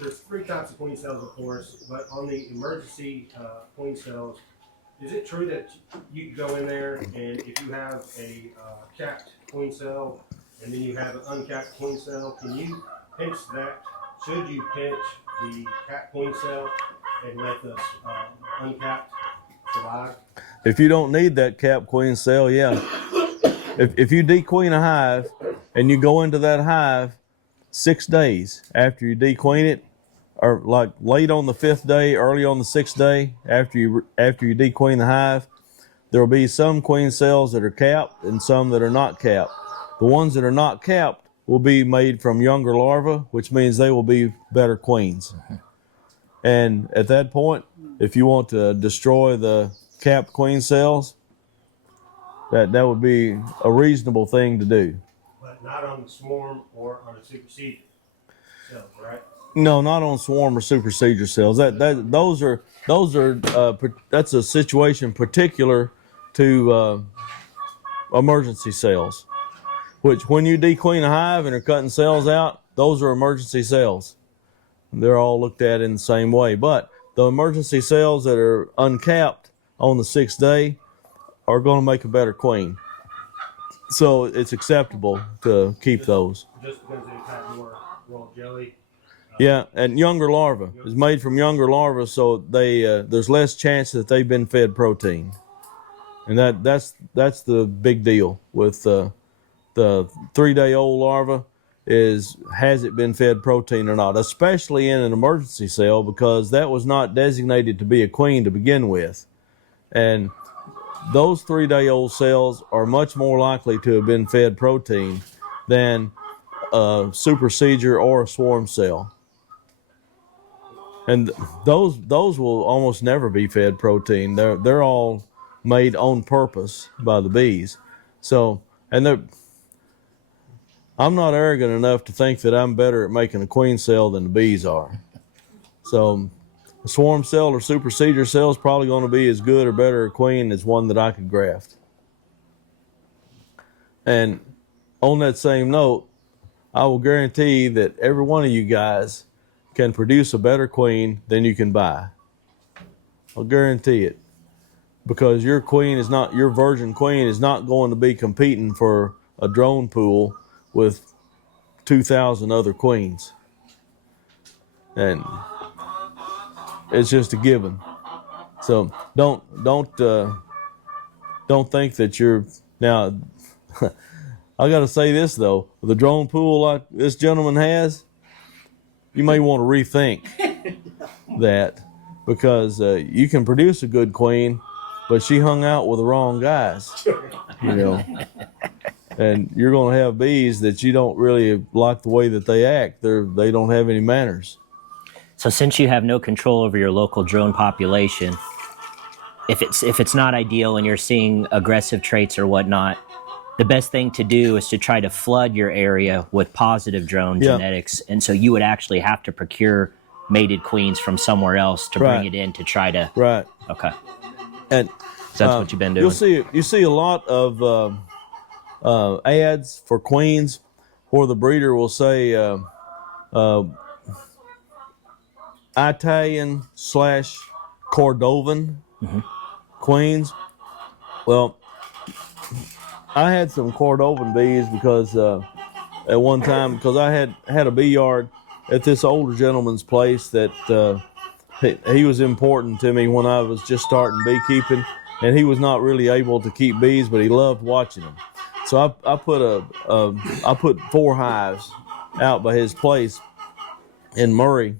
there's three types of queen cells, of course, but on the emergency queen cells, is it true that you can go in there and if you have a capped queen cell and then you have an uncapped queen cell, can you pinch that? Should you pinch the capped queen cell and let the uncapped survive? If you don't need that capped queen cell, yeah. If you dequeen a hive and you go into that hive 6 days after you dequeen it, or like late on the 5th day, early on the 6th day after you dequeen the hive, there will be some queen cells that are capped and some that are not capped. The ones that are not capped will be made from younger larvae, which means they will be better queens. And at that point, if you want to destroy the capped queen cells, that would be a reasonable thing to do. But not on the swarm or on a supersede cell, right? No, not on swarm or supersedure cells. That's a situation particular to emergency cells. Which, when you dequeen a hive and are cutting cells out, those are emergency cells. They're all looked at in the same way. But the emergency cells that are uncapped on the 6th day are going to make a better queen. So it's acceptable to keep those. Just because they've had more raw jelly. Yeah, and younger larvae. It's made from younger larvae, so there's less chance that they've been fed protein. And that's the big deal with the 3-day-old larva is, has it been fed protein or not, especially in an emergency cell, because that was not designated to be a queen to begin with. And those 3-day-old cells are much more likely to have been fed protein than a supersedure or a swarm cell. And those will almost never be fed protein. They're all made on purpose by the bees. So, and I'm not arrogant enough to think that I'm better at making a queen cell than the bees are. So a swarm cell or supersedure cell is probably going to be as good or better a queen as one that I could graft. And on that same note, I will guarantee that every one of you guys can produce a better queen than you can buy. I'll guarantee it. Because your virgin queen is not going to be competing for a drone pool with 2,000 other queens. And it's just a given. So don't think that you're now. I got to say this though: with a drone pool like this gentleman has, you may want to rethink that, because you can produce a good queen, but she hung out with the wrong guys, you know. And you're going to have bees that you don't really like the way that they act. They don't have any manners. So since you have no control over your local drone population, if it's not ideal and you're seeing aggressive traits or whatnot, the best thing to do is to try to flood your area with positive drone genetics. And so you would actually have to procure mated queens from somewhere else to bring it in to try to... Right. Okay. And so that's what you've been doing. You see a lot of ads for queens where the breeder will say Italian/Cordovan queens. Well, I had some Cordovan bees because at one time, because I had a bee yard at this older gentleman's place that he was important to me when I was just starting beekeeping, and he was not really able to keep bees, but he loved watching them. So I put 4 hives out by his place in Murray,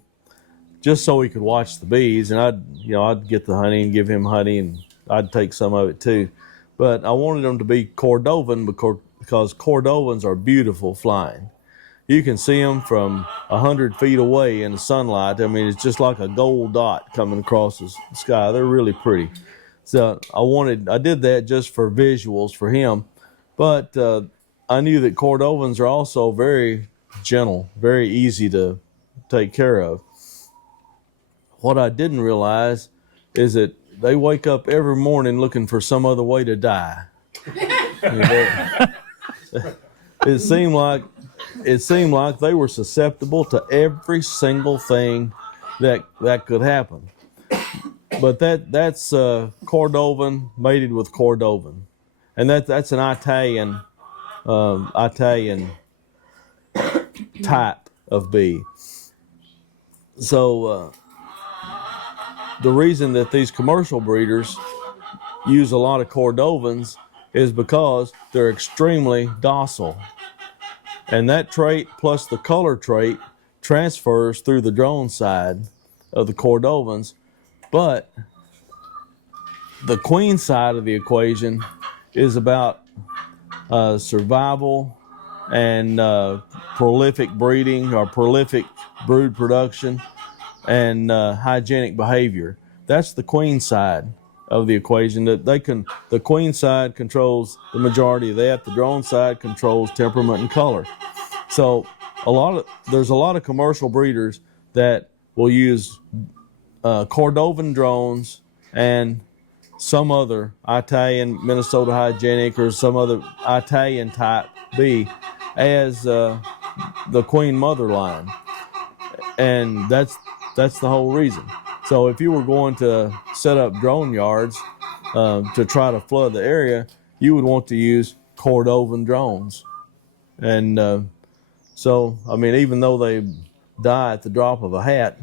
just so he could watch the bees, and I'd get the honey and give him honey, and I'd take some of it too. But I wanted them to be Cordovan because Cordovans are beautiful flying. You can see them from 100 feet away in the sunlight. I mean, it's just like a gold dot coming across the sky. They're really pretty. So I did that just for visuals for him. But I knew that Cordovans are also very gentle, very easy to take care of. What I didn't realize is that they wake up every morning looking for some other way to die. It seemed like it seemed like they were susceptible to every single thing that could happen. But that's Cordovan mated with Cordovan, and that's an Italian type of bee. So the reason that these commercial breeders use a lot of Cordovans is because they're extremely docile. And that trait plus the color trait transfers through the drone side of the Cordovans. But the queen side of the equation is about survival and prolific breeding or prolific brood production and hygienic behavior. That's the queen side of the equation. That the queen side controls the majority of that. The drone side controls temperament and color. So there's a lot of commercial breeders that will use Cordovan drones and some other Italian Minnesota hygienic or some other Italian type bee as the queen mother line, and that's the whole reason. So if you were going to set up drone yards to try to flood the area, you would want to use Cordovan drones. And so, I mean, even though they die at the drop of a hat,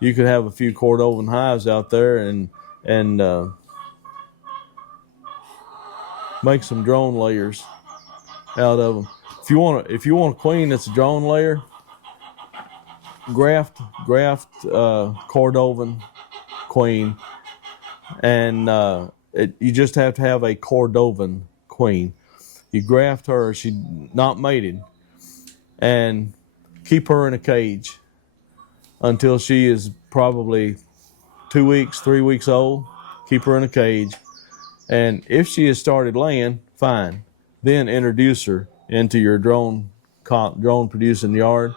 you could have a few Cordovan hives out there and make some drone layers out of them. If you want a queen that's a drone layer, graft Cordovan queen, and you just have to have a Cordovan queen. You graft her; she's not mated, and keep her in a cage until she is probably 2 weeks, 3 weeks old. Keep her in a cage, and if she has started laying, fine. Then introduce her into your drone producing yard.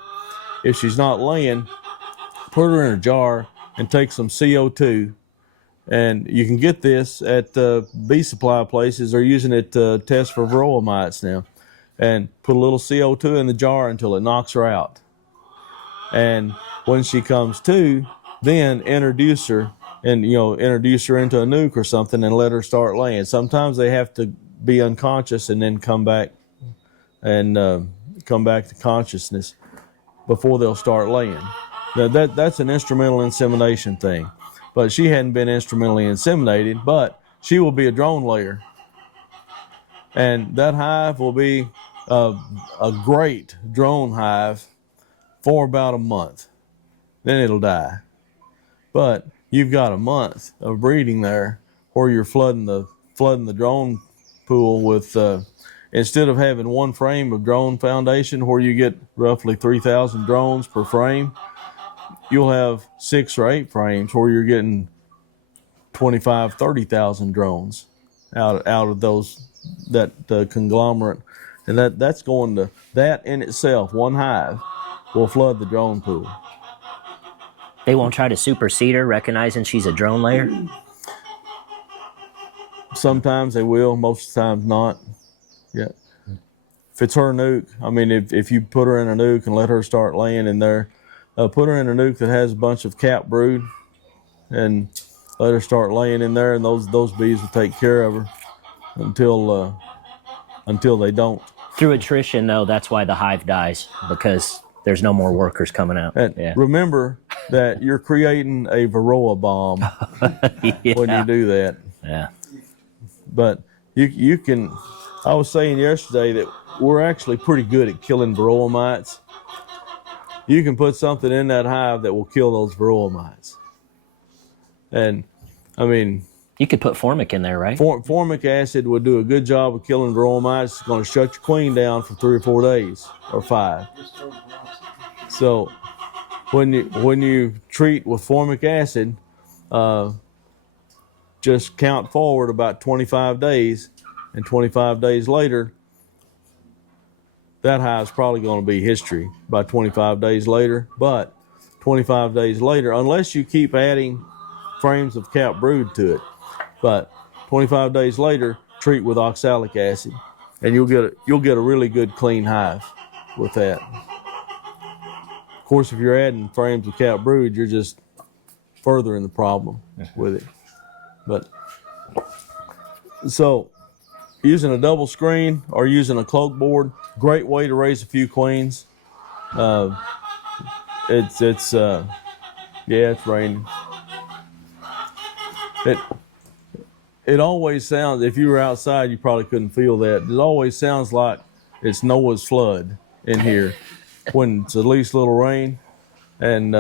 If she's not laying, put her in a jar and take some CO2. And you can get this at bee supply places. They're using it to test for varroa mites now. And put a little CO2 in the jar until it knocks her out. And when she comes to, then introduce her into a nuke or something and let her start laying. Sometimes they have to be unconscious and then come back to consciousness before they'll start laying. Now that's an instrumental insemination thing, but she hadn't been instrumentally inseminated, but she will be a drone layer, and that hive will be a great drone hive for about a month. Then it'll die, but you've got a month of breeding there where you're flooding the drone pool with instead of having one frame of drone foundation where you get roughly 3,000 drones per frame, you'll have 6 or 8 frames where you're getting 25, 30,000 drones out of that conglomerate, and that's going to, that in itself, one hive will flood the drone pool. They won't try to supersede her, recognizing she's a drone layer? Sometimes they will, most of the times not. Yeah. If it's her nuke, I mean, if you put her in a nuke and let her start laying in there, put her in a nuke that has a bunch of cap brood and let her start laying in there, and those bees will take care of her until they don't. Through attrition, though, that's why the hive dies, because there's no more workers coming out. And yeah. Remember that you're creating a varroa bomb when you do that. Yeah. But you can, I was saying yesterday that we're actually pretty good at killing varroa mites. You can put something in that hive that will kill those varroa mites. And, I mean... You could put formic in there, right? Formic acid would do a good job of killing varroa mites. It's going to shut your queen down for 3 or 4 days, or 5. So, when you treat with formic acid, just count forward about 25 days, and 25 days later, that hive's probably going to be history by 25 days later. But 25 days later, unless you keep adding frames of cap brood to it, but 25 days later, treat with oxalic acid, and you'll get a really good clean hive. with that. Of course, if you're adding frames of capped brood, you're just furthering the problem with it. But so using a double screen or using a cloak board, great way to raise a few queens. It's raining. It always sounds, if you were outside, you probably couldn't feel that. It always sounds like it's Noah's flood in here when it's at least a little rain. And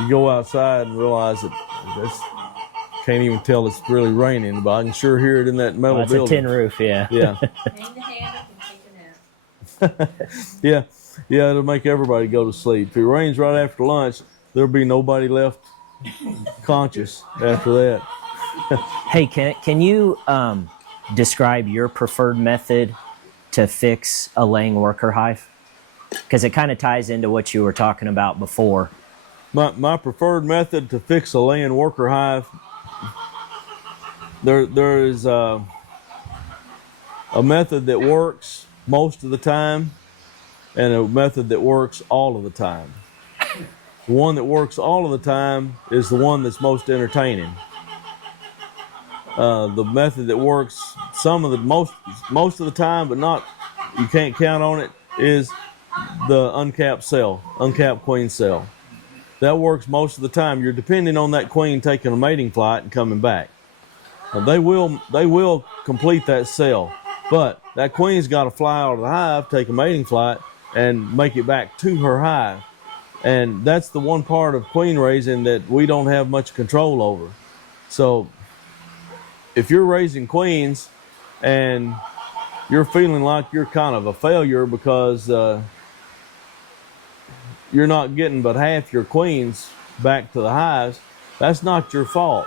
you go outside and realize that can't even tell it's really raining, but I can sure hear it in that metal That's building. a tin roof, yeah. Yeah. Hang the hand up and take a nap. Yeah, it'll make everybody go to sleep. If it rains right after lunch, there'll be nobody left conscious after that. Hey, can you describe your preferred method to fix a laying worker hive? Because it kind of ties into what you were talking about before. My preferred method to fix a laying worker hive, there is a method that works most of the time and a method that works all of the time. The one that works all of the time is the one that's most entertaining. The method that works most of the time, but not, you can't count on it, is the uncapped queen cell. That works most of the time. You're depending on that queen taking a mating flight and coming back. Now, they will complete that cell, but that queen's got to fly out of the hive, take a mating flight, and make it back to her hive. And that's the one part of queen raising that we don't have much control over. So if you're raising queens and you're feeling like you're kind of a failure because you're not getting but half your queens back to the hives, that's not your fault.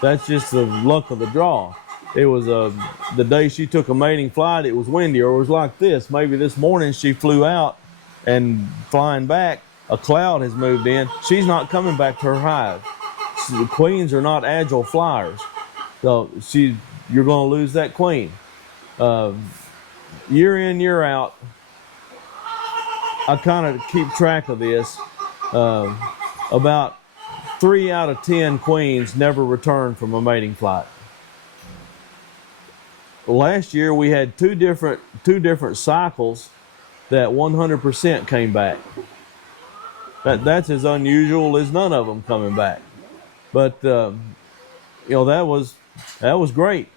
That's just the luck of the draw. It was the day she took a mating flight, it was windy, or it was like this. Maybe this morning she flew out and flying back, a cloud has moved in. She's not coming back to her hive. So the queens are not agile flyers. So you're going to lose that queen. Year in, year out, I kind of keep track of this. About 3 out of 10 queens never return from a mating flight. Last year we had two different cycles that 100% came back. That's as unusual as none of them coming back. But that was great.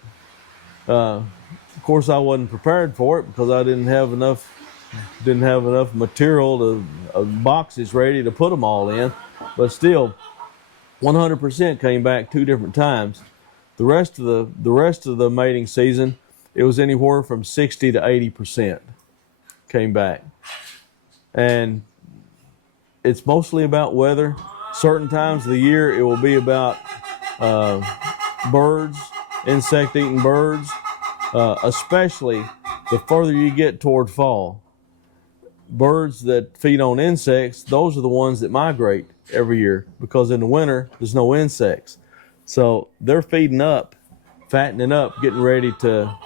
Of course, I wasn't prepared for it because I didn't have enough material boxes ready to put them all in. But still, 100% came back 2 different times. The rest of the mating season, it was anywhere from 60 to 80% came back. And it's mostly about weather. Certain times of the year, it will be about birds, insect-eating birds, especially the further you get toward fall. Birds that feed on insects, those are the ones that migrate every year because in the winter, there's no insects. So they're feeding up, fattening up, getting ready to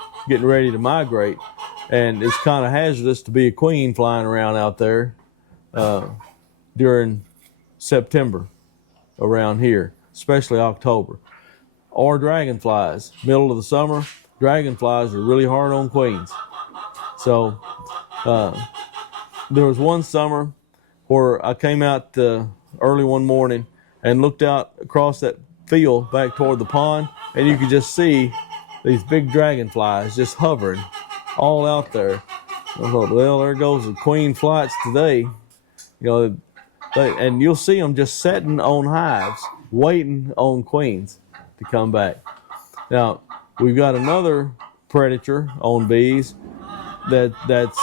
migrate. And it's kind of hazardous to be a queen flying around out there during September around here, especially October. Or dragonflies. Middle of the summer, dragonflies are really hard on queens. So there was one summer where I came out early one morning and looked out across that field back toward the pond, and you could just see these big dragonflies just hovering all out there. I thought, well, there goes the queen flights today. And you'll see them just sitting on hives, waiting on queens to come back. Now, we've got another predator on bees that's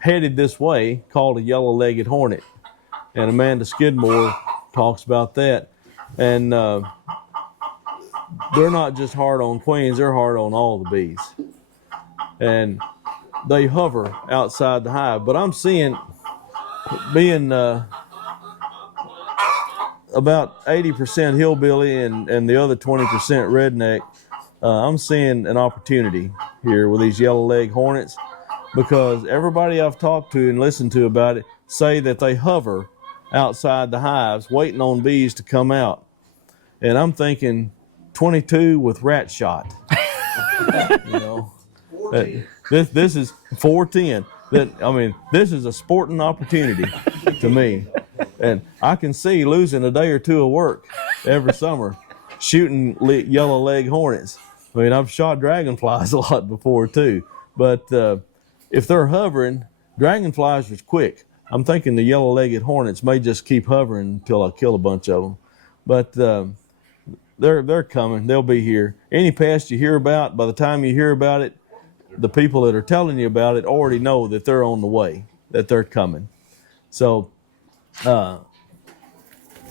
headed this way called a yellow-legged hornet. And Amanda Skidmore talks about that. And they're not just hard on queens, they're hard on all the bees. And they hover outside the hive. But I'm seeing, being about 80% hillbilly and the other 20% redneck, I'm seeing an opportunity here with these yellow-legged hornets. because everybody I've talked to and listened to about it say that they hover outside the hives waiting on bees to come out. And I'm thinking 22 with rat shot. You know, this is 410. This is a sporting opportunity to me. And I can see losing a day or two of work every summer shooting yellow leg hornets. I mean, I've shot dragonflies a lot before too. But if they're hovering, dragonflies are quick. I'm thinking the yellow-legged hornets may just keep hovering until I kill a bunch of them. But they're coming. They'll be here. Any pest you hear about, by the time you hear about it, the people that are telling you about it already know that they're on the way, that they're coming. So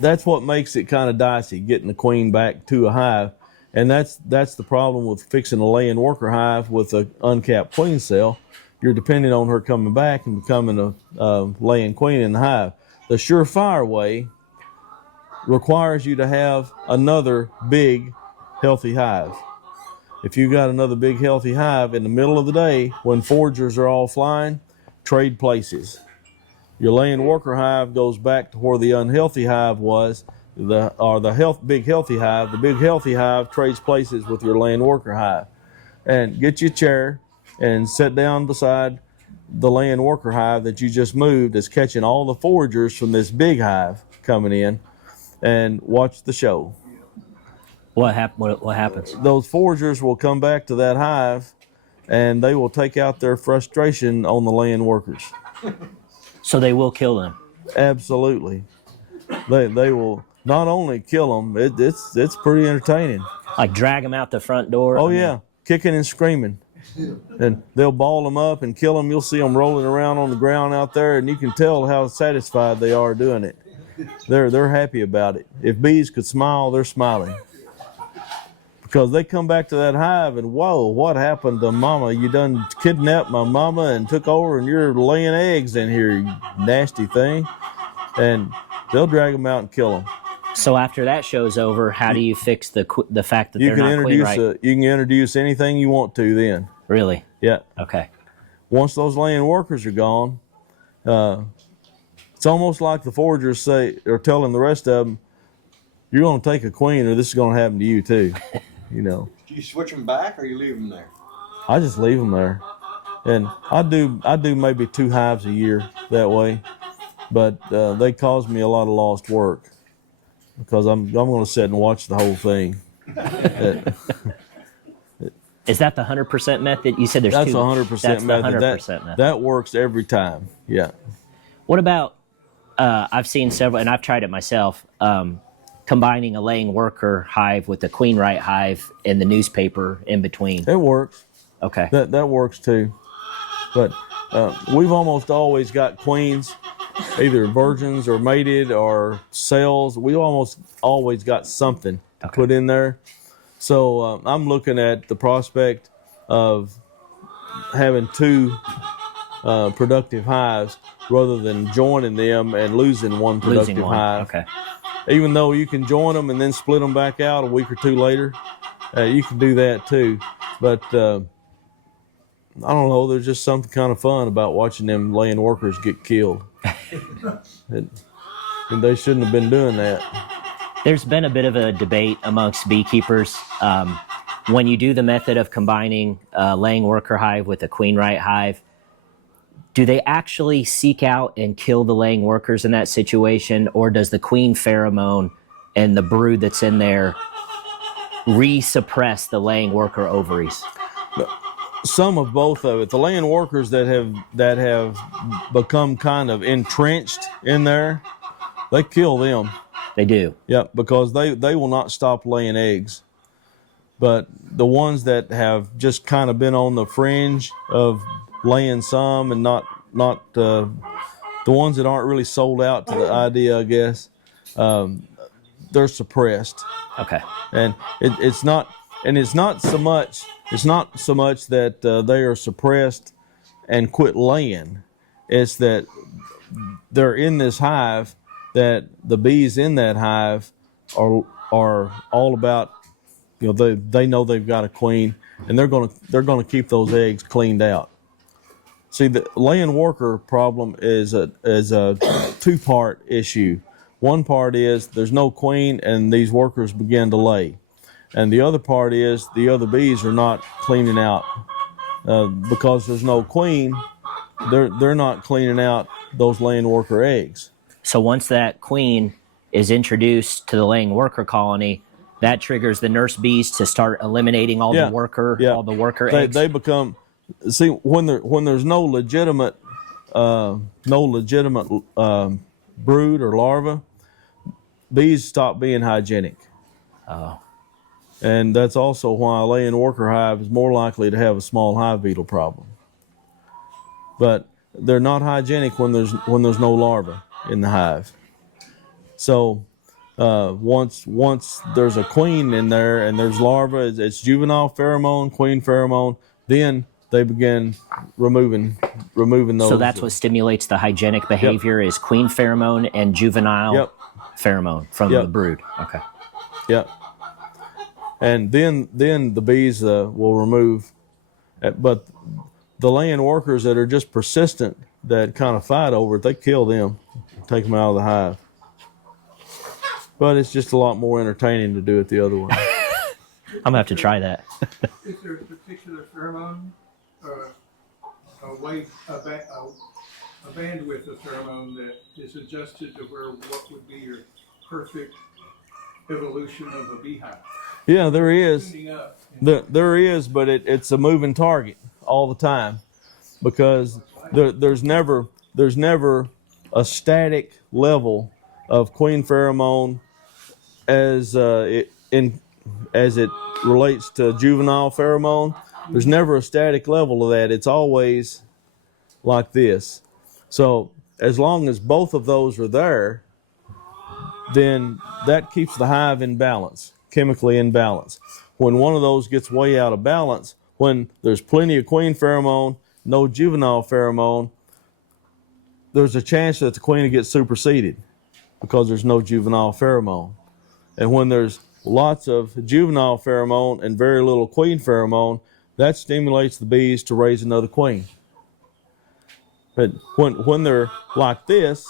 that's what makes it kind of dicey, getting the queen back to a hive. And that's the problem with fixing a laying worker hive with an uncapped queen cell. You're depending on her coming back and becoming a laying queen in the hive. The surefire way requires you to have another big, healthy hive. If you got another big, healthy hive in the middle of the day when foragers are all flying, trade places. Your laying worker hive goes back to where the unhealthy hive was, big healthy hive. The big healthy hive trades places with your laying worker hive. And get you a chair and sit down beside the laying worker hive that you just moved that's catching all the foragers from this big hive coming in, and watch the show. What happens? Those foragers will come back to that hive and they will take out their frustration on the laying workers. So they will kill them? Absolutely. They will not only kill them, it's pretty entertaining. Like drag them out the front door? Oh yeah, kicking and screaming. And they'll ball them up and kill them. You'll see them rolling around on the ground out there, and you can tell how satisfied they are doing it. They're happy about it. If bees could smile, they're smiling. Because they come back to that hive and, whoa, what happened to mama? You done kidnapped my mama and took over and you're laying eggs in here, you nasty thing. And they'll drag them out and kill them. So after that show's over, how do you fix the fact that they're not queen right? You can introduce anything you want to then. Really? Yeah. Okay. Once those laying workers are gone, it's almost like the foragers are telling the rest of them, you're going to take a queen or this is going to happen to you too. You know. Do you switch them back or you leave them there? I just leave them there. And I do maybe 2 hives a year that way. But they cause me a lot of lost work because I'm going to sit and watch the whole thing. Is that the 100% method? You said there's That's two. 100% That's method. The 100% method. That works every time. Yeah. What about, I've seen several, and I've tried it myself, combining a laying worker hive with a queen right hive in the newspaper in between. It works. Okay. That works too. But we've almost always got queens, either virgins or mated or cells. We almost always got something to put in there. So I'm looking at the prospect of having 2 productive hives rather than joining them and losing one productive hive. Okay. Even though you can join them and then split them back out a week or 2 later, you can do that too. But I don't know, there's just something kind of fun about watching them laying workers get killed. And they shouldn't have been doing that. There's been a bit of a debate amongst beekeepers. When you do the method of combining a laying worker hive with a queen right hive, do they actually seek out and kill the laying workers in that situation, or does the queen pheromone and the brood that's in there re-suppress the laying worker ovaries? Some of both of it. The laying workers that have become kind of entrenched in there, they kill them. They do. Yeah, because they will not stop laying eggs. But the ones that have just kind of been on the fringe of laying some and not the ones that aren't really sold out to the idea, I guess, they're suppressed. Okay. And it's not so much that they are suppressed and quit laying. It's that they're in this hive, that the bees in that hive are all about, they know they've got a queen, and they're gonna keep those eggs cleaned out. See, the laying worker problem is a two-part issue. One part is there's no queen and these workers begin to lay. And the other part is the other bees are not cleaning out because there's no queen. They're not cleaning out those laying worker eggs. So once that queen is introduced to the laying worker colony, that triggers the nurse bees to start eliminating all the worker eggs. They become, see, when there's no legitimate brood or larva, bees stop being hygienic. Oh. And that's also why a laying worker hive is more likely to have a small hive beetle problem. But they're not hygienic when there's no larva in the hive. So once there's a queen in there and there's larva, it's juvenile pheromone, queen pheromone, then they begin removing those. So that's what stimulates the hygienic behavior is queen pheromone and juvenile pheromone from the brood. Okay. Yep. And then the bees will remove, but the laying workers that are just persistent, that kind of fight over it, they kill them, take them out of the hive. But it's just a lot more entertaining to do it the other way. I'm gonna have to try that. Is there a particular pheromone, a bandwidth of pheromone that is adjusted to where what would be your perfect evolution of a beehive? Yeah, there is. Tuning up. There is, but it's a moving target all the time because there's never a static level of queen pheromone as it relates to juvenile pheromone. There's never a static level of that. It's always like this. So as long as both of those are there, then that keeps the hive in balance, chemically in balance. When one of those gets way out of balance, when there's plenty of queen pheromone, no juvenile pheromone, there's a chance that the queen will get superseded because there's no juvenile pheromone. And when there's lots of juvenile pheromone and very little queen pheromone, that stimulates the bees to raise another queen. But when they're like this,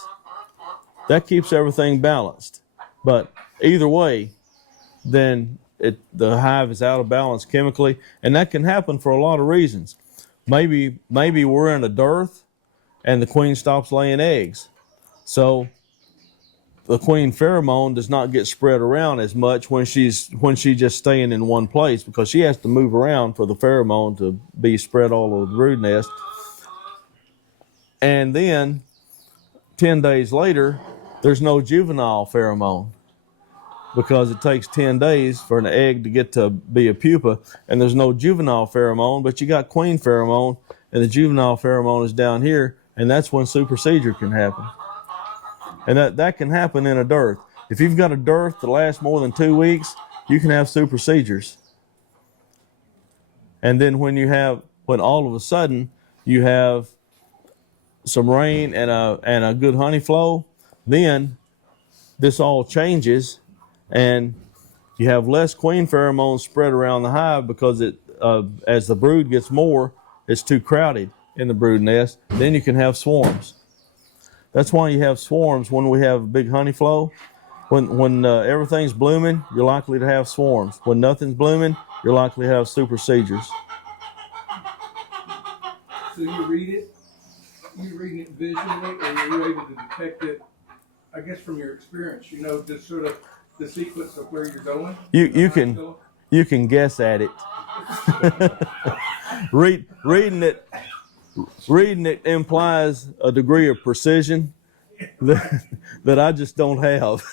that keeps everything balanced. But either way, then the hive is out of balance chemically, and that can happen for a lot of reasons. Maybe we're in a dearth and the queen stops laying eggs. So the queen pheromone does not get spread around as much when she's just staying in one place because she has to move around for the pheromone to be spread all over the brood nest. And then 10 days later, there's no juvenile pheromone because it takes 10 days for an egg to get to be a pupa, and there's no juvenile pheromone, but you got queen pheromone, and the juvenile pheromone is down here, and that's when supersedure can happen. And that can happen in a dearth. If you've got a dearth that lasts more than 2 weeks, you can have supersedures. And then when all of a sudden you have some rain and a good honey flow, then this all changes and you have less queen pheromones spread around the hive because as the brood gets more, it's too crowded in the brood nest. Then you can have swarms. That's why you have swarms when we have big honey flow. When everything's blooming, you're likely to have swarms. When nothing's blooming, you're likely to have supersedures. So you read it visually, or are you able to detect it, I guess from your experience, just sort of the sequence of where you're going? You can guess at it. Reading it implies a degree of precision that I just don't have.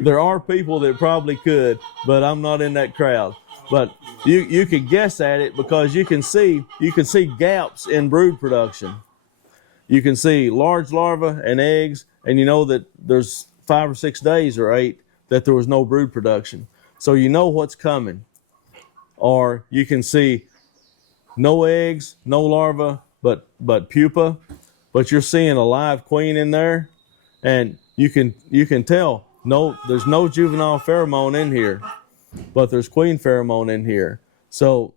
There are people that probably could, but I'm not in that crowd. But you can guess at it because you can see gaps in brood production. You can see large larvae and eggs, and you know that there's 5 or 6 days or 8 that there was no brood production. So you know what's coming. Or you can see no eggs, no larva, but pupa, but you're seeing a live queen in there, and you can tell there's no juvenile pheromone in here, but there's queen pheromone in here. So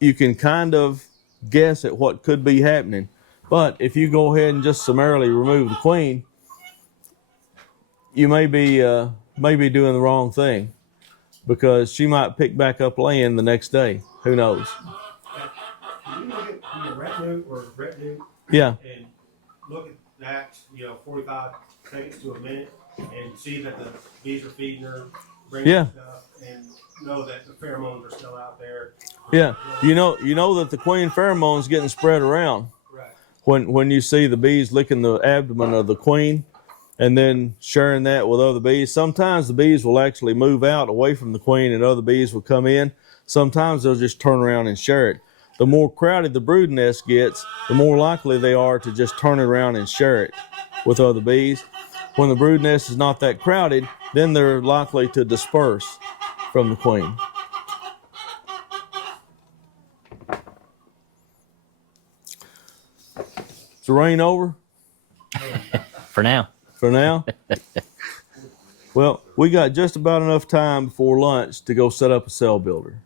you can kind of guess at what could be happening. But if you go ahead and just summarily remove the queen, you may be doing the wrong thing, because she might pick back up laying the next day. Who knows? Can you look at your retinue Yeah. and look at that, 45 seconds to a minute, and see that the bees are feeding her, bringing Yeah. her stuff, and know that the pheromones are still out there. Yeah. You know that the queen pheromone's getting spread around. Right. When you see the bees licking the abdomen of the queen and then sharing that with other bees, sometimes the bees will actually move out away from the queen and other bees will come in. Sometimes they'll just turn around and share it. The more crowded the brood nest gets, the more likely they are to just turn it around and share it with other bees. When the brood nest is not that crowded, then they're likely to disperse from the queen. Is the rain over? For now. For now? Well, we got just about enough time before lunch to go set up a cell builder.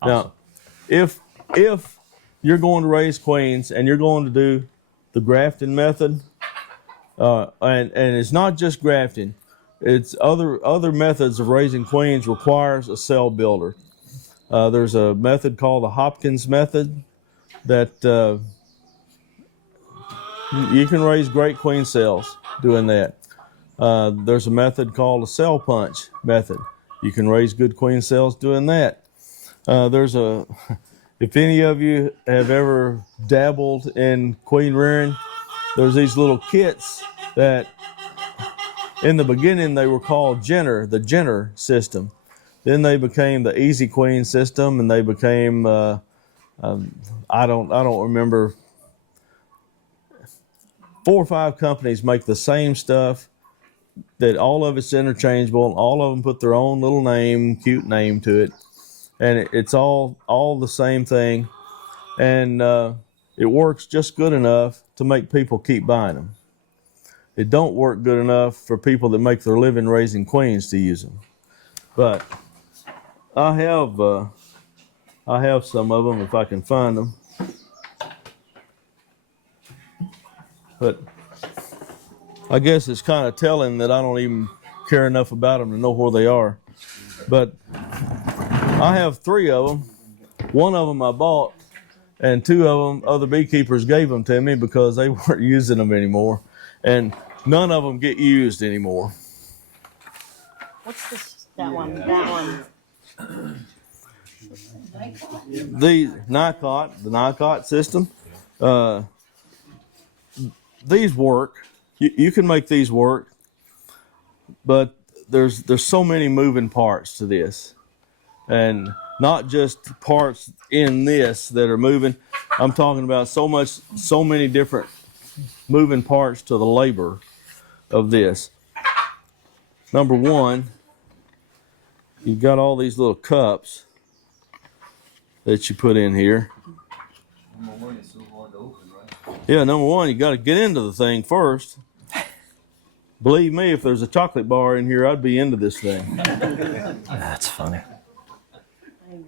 Awesome. Now, if you're going to raise queens and you're going to do the grafting method, and it's not just grafting, it's other methods of raising queens requires a cell builder. There's a method called the Hopkins method that you can raise great queen cells doing that. There's a method called a cell punch method. You can raise good queen cells doing that. If any of you have ever dabbled in queen rearing, there's these little kits that in the beginning they were called the Jenner system. Then they became the Easy Queen system, and they became I don't remember. 4 or 5 companies make the same stuff, that all of it's interchangeable, and all of them put their own little cute name to it, and it's all the same thing, and it works just good enough to make people keep buying them. It don't work good enough for people that make their living raising queens to use them. But I have some of them if I can find them. But I guess it's kind of telling that I don't even care enough about them to know where they are. But I have 3 of them. 1 of them I bought, and 2 of them other beekeepers gave them to me because they weren't using them anymore. And none of them get used anymore. What's this? That one. That one. The NICOT system. These work. You can make these work, but there's so many moving parts to this, and not just parts in this that are moving. I'm talking about so many different moving parts to the labor of this. Number 1, you've got all these little cups that you put in here. Yeah, number 1, you got to get into the thing first. Believe me, if there's a chocolate bar in here, I'd be into this thing. That's funny. I agree.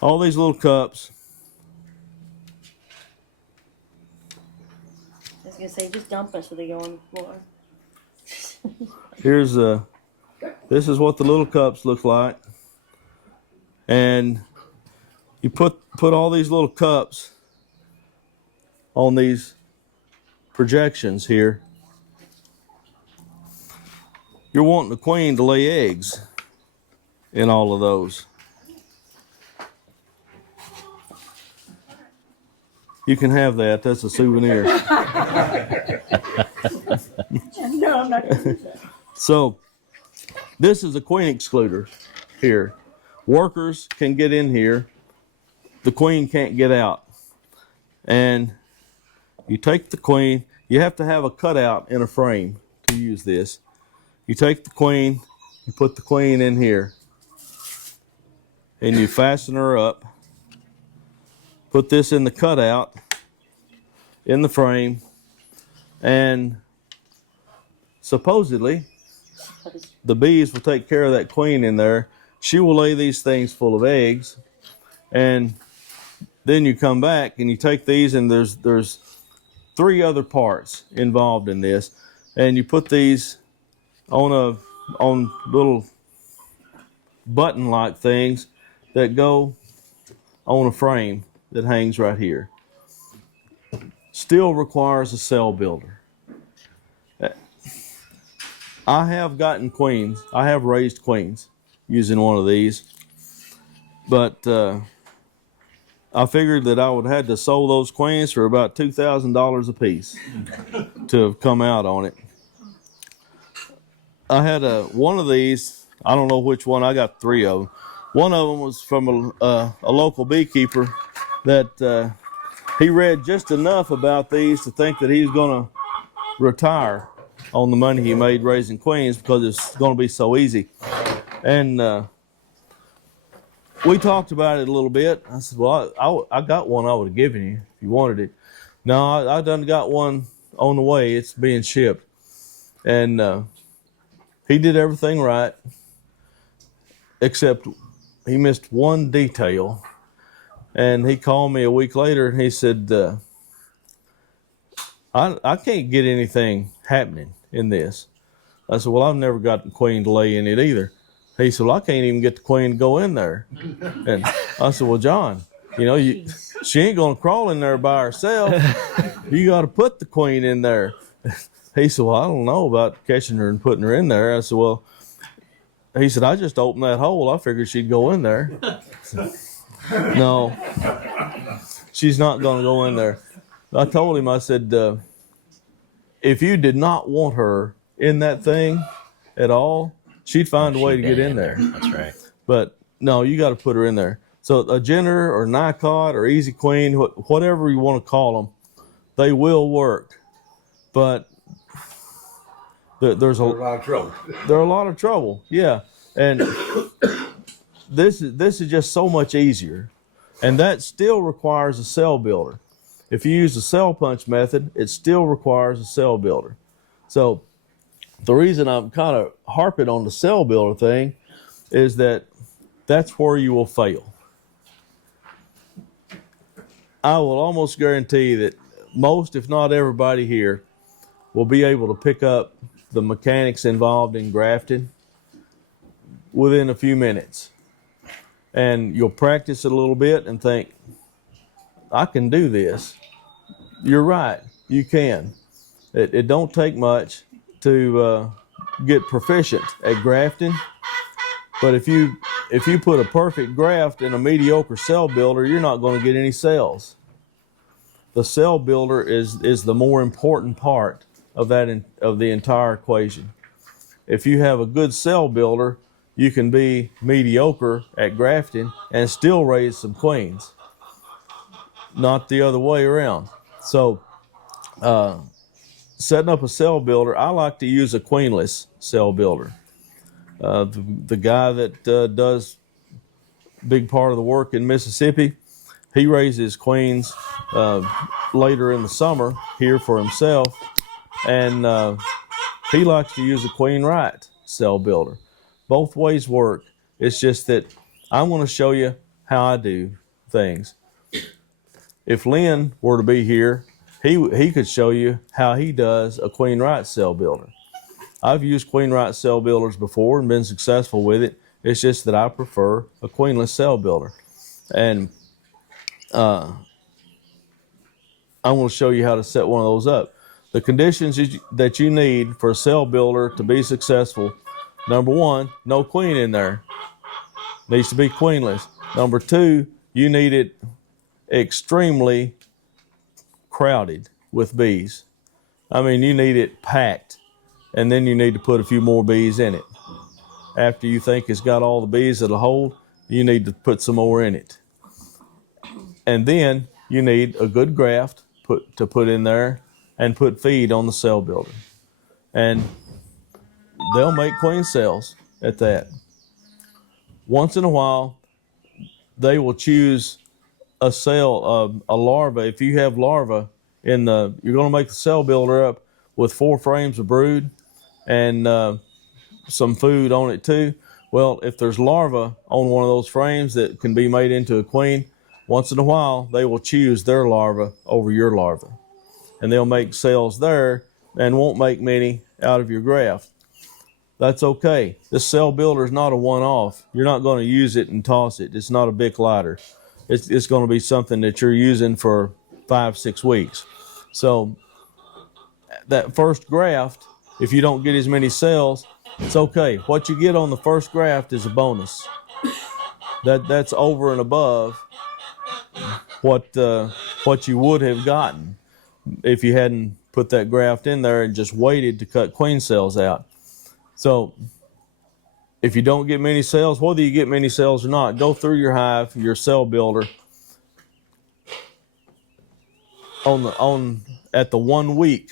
All these little cups. I was gonna say, just dump it so they go on the floor. Here's this is what the little cups look like, and you put all these little cups on these projections here. You're wanting the queen to lay eggs in all of those. You can have that. That's a souvenir. No, I'm not gonna do that. So this is a queen excluder here. Workers can get in here. The queen can't get out. And you take the queen. You have to have a cutout in a frame to use this. You take the queen, you put the queen in here, and you fasten her up. Put this in the cutout in the frame, and supposedly the bees will take care of that queen in there. She will lay these things full of eggs, And then you come back and you take these, and there's 3 other parts involved in this, and you put these on little button-like things that go on a frame that hangs right here. Still requires a cell builder. I have gotten queens. I have raised queens using one of these, but I figured that I would have had to sell those queens for about $2,000 a piece to have come out on it. I had one of these. I don't know which one. I got 3 of them. One of them was from a local beekeeper that he read just enough about these to think that he was going to retire on the money he made raising queens because it's going to be so easy. And we talked about it a little bit. I said, well, I got one I would have given you if you wanted it. No, I done got one on the way. It's being shipped. And he did everything right, except he missed one detail. And he called me a week later and he said, I can't get anything happening in this. I said, well, I've never got the queen to lay in it either. He said, well, I can't even get the queen to go in there. And I said, well, John, she ain't going to crawl in there by herself. You got to put the queen in there. He said, well, I don't know about catching her and putting her in there. I said, well, he said, I just opened that hole. I figured she'd go in there. No, she's not going to go in there. I told him, I said, if you did not want her in that thing at all, she'd find a way to get in there. That's right. But no, you got to put her in there. So a Jenner or Nicot or Easy Queen, whatever you want to call them, they will work. But there's a lot of trouble. They're a lot of trouble, yeah. And this is just so much easier. And that still requires a cell builder. If you use the cell punch method, it still requires a cell builder. So the reason I'm kind of harping on the cell builder thing is that that's where you will fail. I will almost guarantee that most, if not everybody here, will be able to pick up the mechanics involved in grafting within a few minutes. And you'll practice it a little bit and think, I can do this. You're right, you can. It don't take much to get proficient at grafting, but if you put a perfect graft in a mediocre cell builder, you're not going to get any cells. The cell builder is the more important part of the entire equation. If you have a good cell builder, you can be mediocre at grafting and still raise some queens, not the other way around. So setting up a cell builder, I like to use a queenless cell builder. The guy that does a big part of the work in Mississippi, he raises queens later in the summer here for himself, and he likes to use a queen right cell builder. Both ways work. It's just that I'm going to show you how I do things. If Lynn were to be here, he could show you how he does a queen right cell builder. I've used queen right cell builders before and been successful with it. It's just that I prefer a queenless cell builder. And I'm going to show you how to set one of those up. The conditions that you need for a cell builder to be successful: number 1, no queen in there. Needs to be queenless. Number 2, you need it extremely crowded with bees. I mean, you need it packed, and then you need to put a few more bees in it. After you think it's got all the bees it'll hold, you need to put some more in it. And then you need a good graft to put in there and put feed on the cell builder. And they'll make queen cells at that. Once in a while, they will choose a cell, a larva. If you have larva you're going to make the cell builder up with 4 frames of brood and some food on it too. Well, if there's larva on one of those frames that can be made into a queen, once in a while, they will choose their larva over your larva. And they'll make cells there and won't make many out of your graft. That's okay. This cell builder is not a one-off. You're not going to use it and toss it. It's not a big lighter. It's going to be something that you're using for 5-6 weeks. So that first graft, if you don't get as many cells, it's okay. What you get on the first graft is a bonus. That's over and above what you would have gotten if you hadn't put that graft in there and just waited to cut queen cells out. So if you don't get many cells, whether you get many cells or not, go through your hive, your cell builder, at the 1 week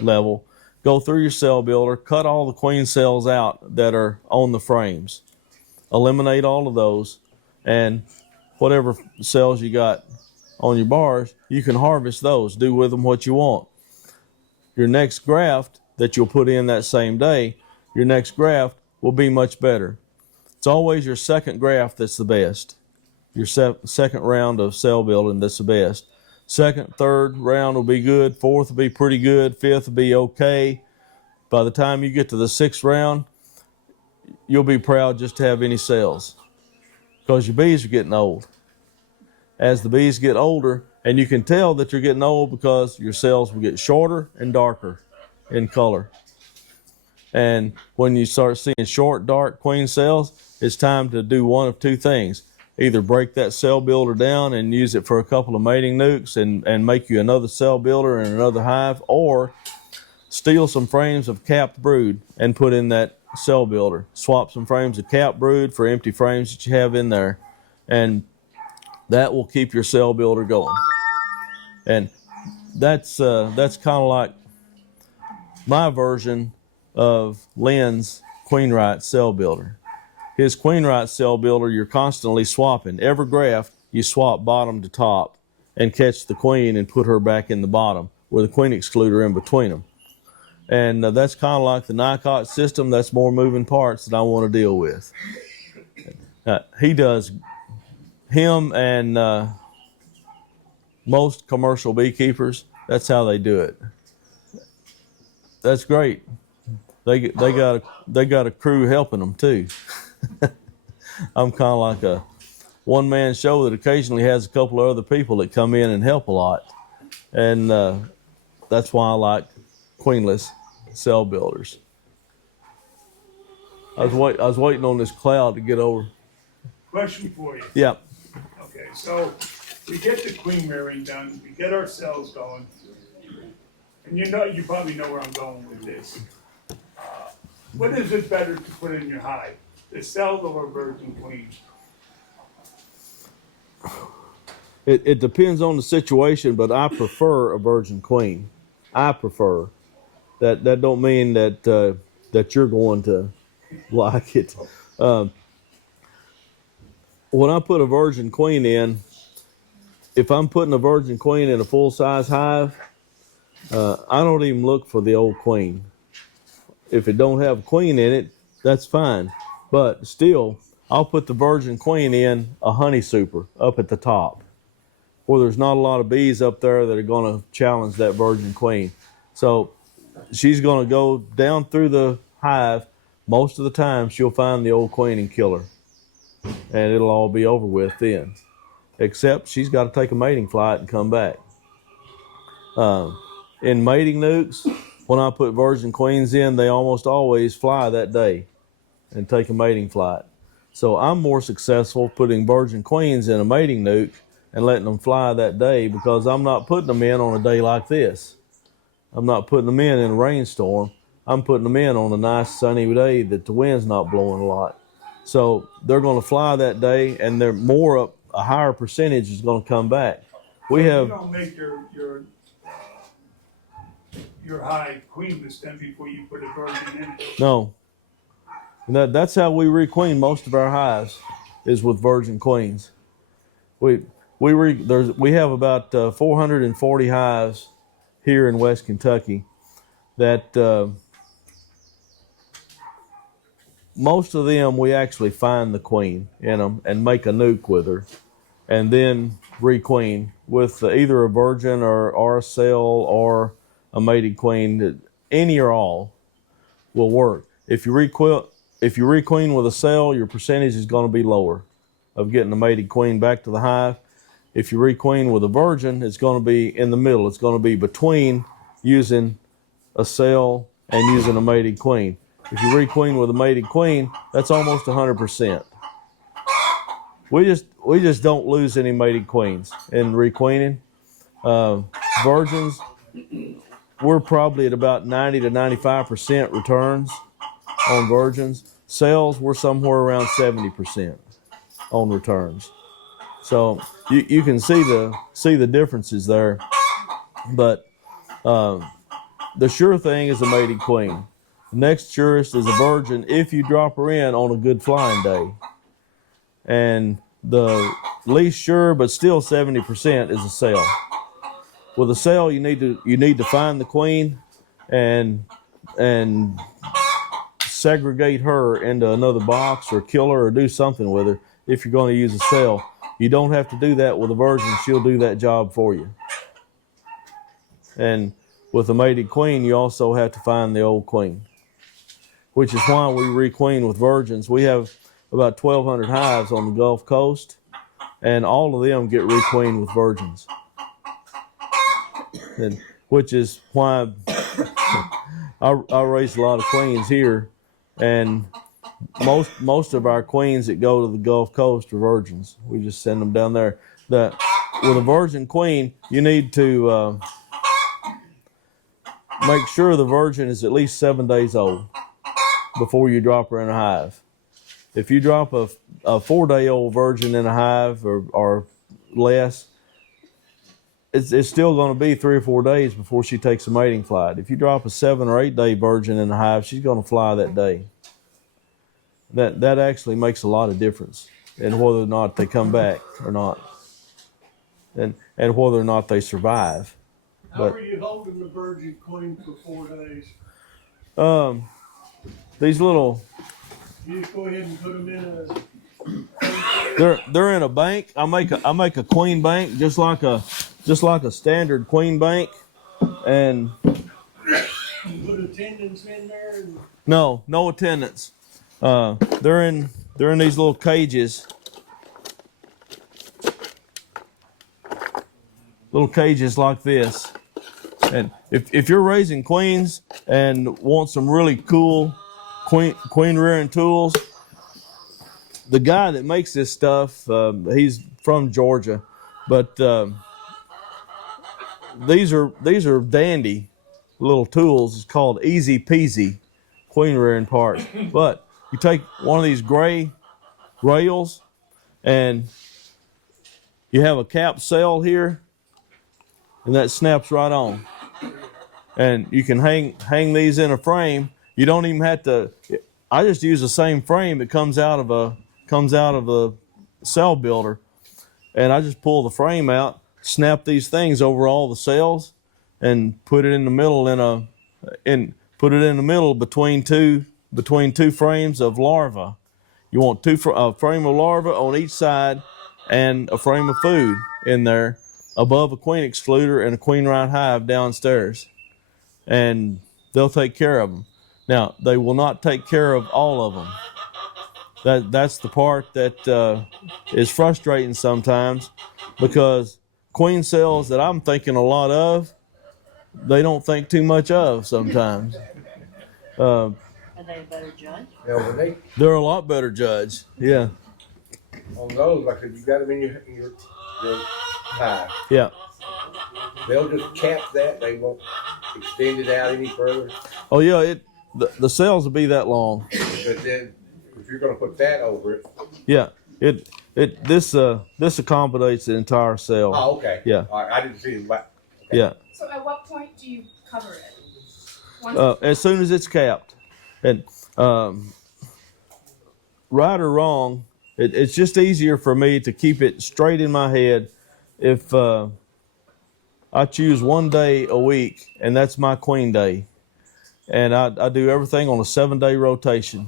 level. Go through your cell builder, cut all the queen cells out that are on the frames. Eliminate all of those, and whatever cells you got on your bars, you can harvest those. Do with them what you want. Your next graft that you'll put in that same day, your next graft will be much better. It's always your second graft that's the best. Your second round of cell building that's the best. Second, third round will be good. Fourth will be pretty good. Fifth will be okay. By the time you get to the 6th round, you'll be proud just to have any cells, because your bees are getting old. As the bees get older, and you can tell that you're getting old because your cells will get shorter and darker in color. And when you start seeing short, dark queen cells, it's time to do one of two things. Either break that cell builder down and use it for a couple of mating nukes and make you another cell builder and another hive, or steal some frames of capped brood and put in that cell builder. Swap some frames of capped brood for empty frames that you have in there, and that will keep your cell builder going. And that's kind of like my version of Lynn's Queenrite cell builder. His Queenrite cell builder, you're constantly swapping. Every graft, you swap bottom to top and catch the queen and put her back in the bottom with a queen excluder in between them. And that's kind of like the Nicot system. That's more moving parts that I want to deal with. He does, him and most commercial beekeepers, that's how they do it. That's great. They got a crew helping them too. I'm kind of like a one-man show that occasionally has a couple of other people that come in and help a lot. And that's why I like queenless cell builders. I was waiting on this cloud to get over. Question for you. Yeah. Okay, so we get the queen rearing done, we get our cells going, and you probably know where I'm going with this. What is it better to put in your hive, the cell or a virgin queen? It depends on the situation, but I prefer a virgin queen. I prefer. That don't mean that you're going to like it. When I put a virgin queen in, if I'm putting a virgin queen in a full-size hive, I don't even look for the old queen. If it don't have a queen in it, that's fine. But still, I'll put the virgin queen in a honey super up at the top, where there's not a lot of bees up there that are going to challenge that virgin queen. So she's going to go down through the hive. Most of the time, she'll find the old queen and kill her. And it'll all be over with then. Except she's got to take a mating flight and come back. In mating nukes, when I put virgin queens in, they almost always fly that day and take a mating flight. So I'm more successful putting virgin queens in a mating nuke and letting them fly that day, because I'm not putting them in on a day like this. I'm not putting them in a rainstorm. I'm putting them in on a nice sunny day that the wind's not blowing a lot. So they're going to fly that day, and they're a higher percentage is going to come back. You don't make your hive queenless then before you put a virgin in it. No. And that's how we requeen most of our hives, is with virgin queens. We have about 440 hives here in West Kentucky that most of them we actually find the queen in them and make a nuke with her. and then requeen with either a virgin or a cell or a mated queen. Any or all will work. If you requeen with a cell, your percentage is going to be lower of getting a mated queen back to the hive. If you requeen with a virgin, it's going to be in the middle. It's going to be between using a cell and using a mated queen. If you requeen with a mated queen, that's almost 100%. We just don't lose any mated queens in requeening. Virgins, we're probably at about 90 to 95% returns on virgins. Cells, we're somewhere around 70% on returns. So you can see the differences there. But the sure thing is a mated queen. The next surest is a virgin if you drop her in on a good flying day. And the least sure, but still 70% is a cell. With a cell, you need to find the queen and segregate her into another box or kill her or do something with her if you're going to use a cell. You don't have to do that with a virgin. She'll do that job for you. And with a mated queen, you also have to find the old queen, which is why we requeen with virgins. We have about 1,200 hives on the Gulf Coast, and all of them get requeened with virgins. And which is why I raise a lot of queens here, and most of our queens that go to the Gulf Coast are virgins. We just send them down there. With a virgin queen, you need to make sure the virgin is at least 7 days old before you drop her in a hive. If you drop a 4-day-old virgin in a hive or less, it's still going to be 3 or 4 days before she takes a mating flight. If you drop a 7 or 8 day virgin in a hive, she's going to fly that day. That actually makes a lot of difference in whether or not they come back or not, and whether or not they survive. How are you holding the virgin queen for 4 days? These little, You just go ahead and put them in they're in a bank. I make a queen bank just like a standard queen bank, and put attendants in there. And no attendants. They're in these little cages. Little cages like this. And if you're raising queens and want some really cool queen rearing tools, the guy that makes this stuff, he's from Georgia, but these are dandy little tools. It's called Easy Peasy queen rearing parts. But you take one of these gray rails and you have a cap cell here, and that snaps right on. And you can hang these in a frame. You don't even have to. I just use the same frame that comes out of a cell builder, and I just pull the frame out, snap these things over all the cells, and put it in the middle between two frames of larvae. You want a frame of larvae on each side and a frame of food in there above a queen excluder and a queen right hive downstairs, and they'll take care of them. Now, they will not take care of all of them. That's the part that is frustrating sometimes, because queen cells that I'm thinking a lot of, they don't think too much of sometimes. Are they a better judge? Now, when They're a lot better judge. Yeah. on those, like if you got them in your hive, Yeah. they'll just cap that. They won't extend it out any further. Oh yeah. The cells will be that long. But then, if you're going to put that over it, Yeah. This accommodates the entire cell. oh, okay. Yeah. All right, I didn't see it. Okay. Yeah. So at what point do you cover it? Once As soon as it's capped, and right or wrong, it's just easier for me to keep it straight in my head if I choose one day a week, and that's my queen day, and I do everything on a 7-day rotation,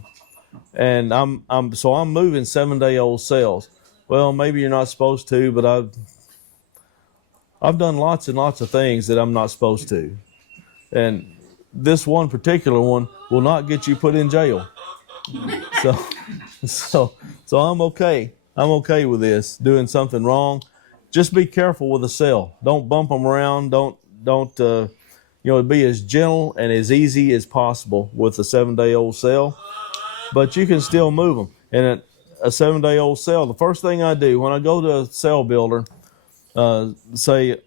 and I'm moving 7-day-old cells. well, maybe you're not supposed to, but I've done lots and lots of things that I'm not supposed to. And this one particular one will not get you put in jail. So I'm okay. I'm okay with this, doing something wrong. Just be careful with the cell. Don't bump them around. Don't be as gentle and as easy as possible with a 7-day-old cell. But you can still move them. And a 7-day-old cell, the first thing I do when I go to a cell builder, say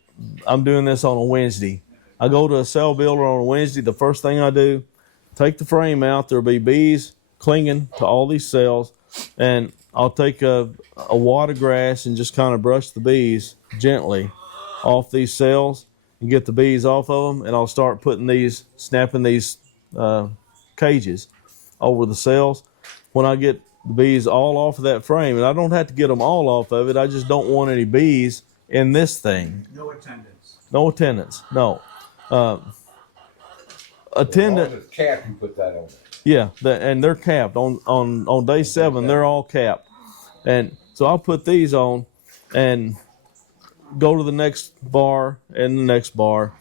I'm doing this on a Wednesday. I go to a cell builder on a Wednesday. The first thing I do, take the frame out. There'll be bees clinging to all these cells, and I'll take a wad of grass and just kind of brush the bees gently off these cells and get the bees off of them, and I'll start snapping these cages over the cells. When I get the bees all off of that frame, and I don't have to get them all off of it, I just don't want any bees in this thing. No attendance. No attendance, no. Attendant. On the cap, you put that on there. Yeah, and they're capped. On day 7, they're all capped. And so I'll put these on and go to the next bar and the next bar.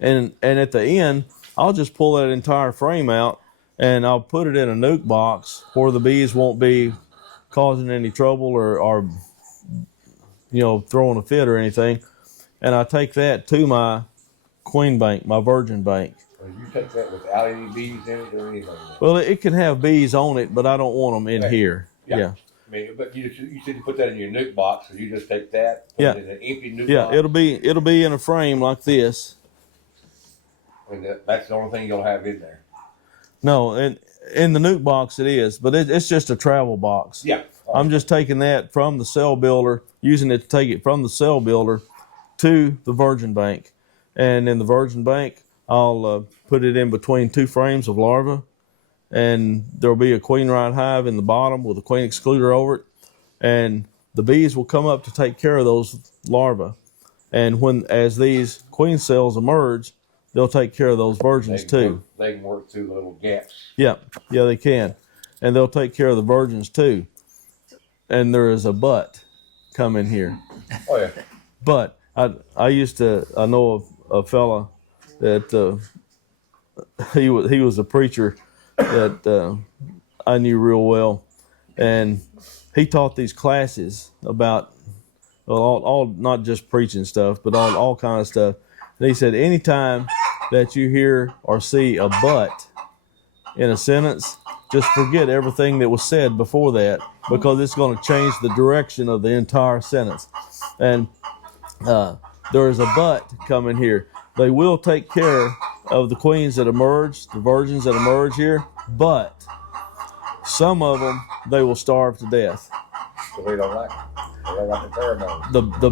And at the end, I'll just pull that entire frame out and I'll put it in a nuke box where the bees won't be causing any trouble or throwing a fit or anything. And I take that to my queen bank, my virgin bank. You take that without any bees in it or anything? Well, it can have bees on it, but I don't want them in here. Yeah. I mean, but you said you put that in your nuke box, so you just take that, put it in an empty nuke box? Yeah, it'll be in a frame like this. And that's the only thing you'll have in there. No, and in the nuke box it is, but it's just a travel box. Yeah. I'm just taking that from the cell builder, using it to take it from the cell builder to the virgin bank. And in the virgin bank, I'll put it in between 2 frames of larvae, and there'll be a queen right hive in the bottom with a queen excluder over it, and the bees will come up to take care of those larvae. And as these queen cells emerge, they'll take care of those virgins too. They can work through the little gaps. Yeah, they can, and they'll take care of the virgins too. And there is a but coming here. Oh yeah. But I know a fella that he was a preacher that I knew real well, and he taught these classes about all not just preaching stuff, but all kind of stuff. And he said, anytime that you hear or see a but in a sentence, just forget everything that was said before that, because it's going to change the direction of the entire sentence. And there is a but coming here. They will take care of the queens that emerge, the virgins that emerge here, but some of them, they will starve to death. So they don't like it. They don't like the pheromones. The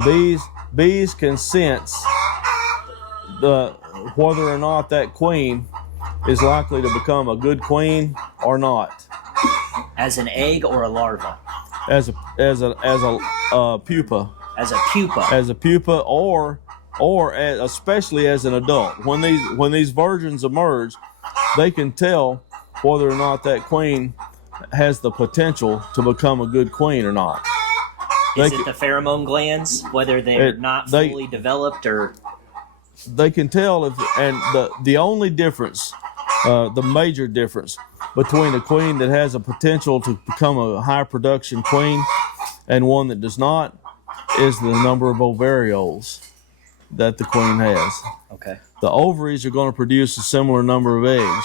bees can sense whether or not that queen is likely to become a good queen or not. As an egg or a larva? As a pupa. As a pupa. As a pupa, or especially as an adult. When these virgins emerge, they can tell whether or not that queen has the potential to become a good queen or not. Is it the pheromone glands, whether they're not fully developed, or? They can tell the only difference, the major difference between a queen that has a potential to become a high production queen and one that does not is the number of ovarioles that the queen has. Okay. The ovaries are going to produce a similar number of eggs.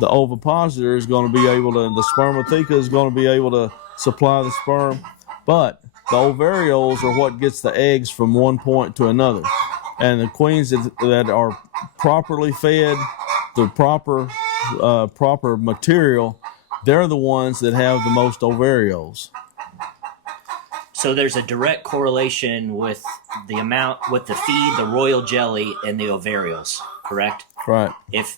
The ovipositor is going to be able to, the spermatheca is going to be able to supply the sperm, but the ovarioles are what gets the eggs from one point to another. And the queens that are properly fed, the proper material, they're the ones that have the most ovarioles. So there's a direct correlation with the feed, the royal jelly, and the ovarioles, correct? Right. If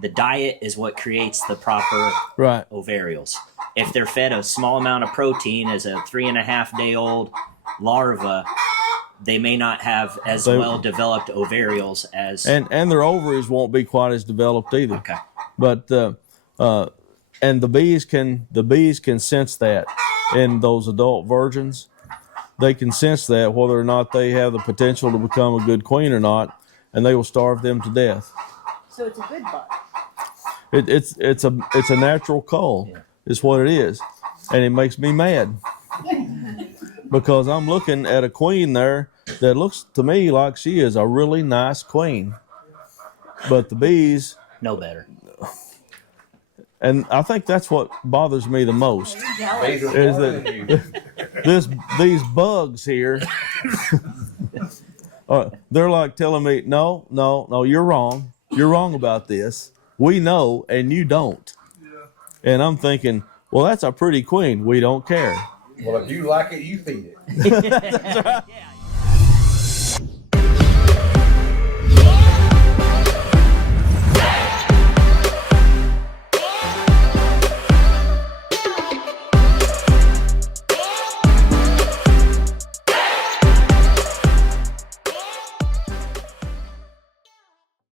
the diet is what creates the proper ovarioles. If they're fed a small amount of protein as a 3.5-day-old larva, they may not have as well developed ovarioles as... And their ovaries won't be quite as developed either. Okay. But and the bees can sense that. in those adult virgins. They can sense that whether or not they have the potential to become a good queen or not, and they will starve them to death. So it's a good bug. It's a natural cull, is what it is, and it makes me mad because I'm looking at a queen there that looks to me like she is a really nice queen, but the bees No better. and I think that's what bothers me the most Bees are is smarter than you. that these bugs here, they're like telling me, no, you're wrong. You're wrong about this. We know, and you don't. And I'm thinking, well, that's a pretty queen. We don't care. Well, if you like it, you feed it. That's right.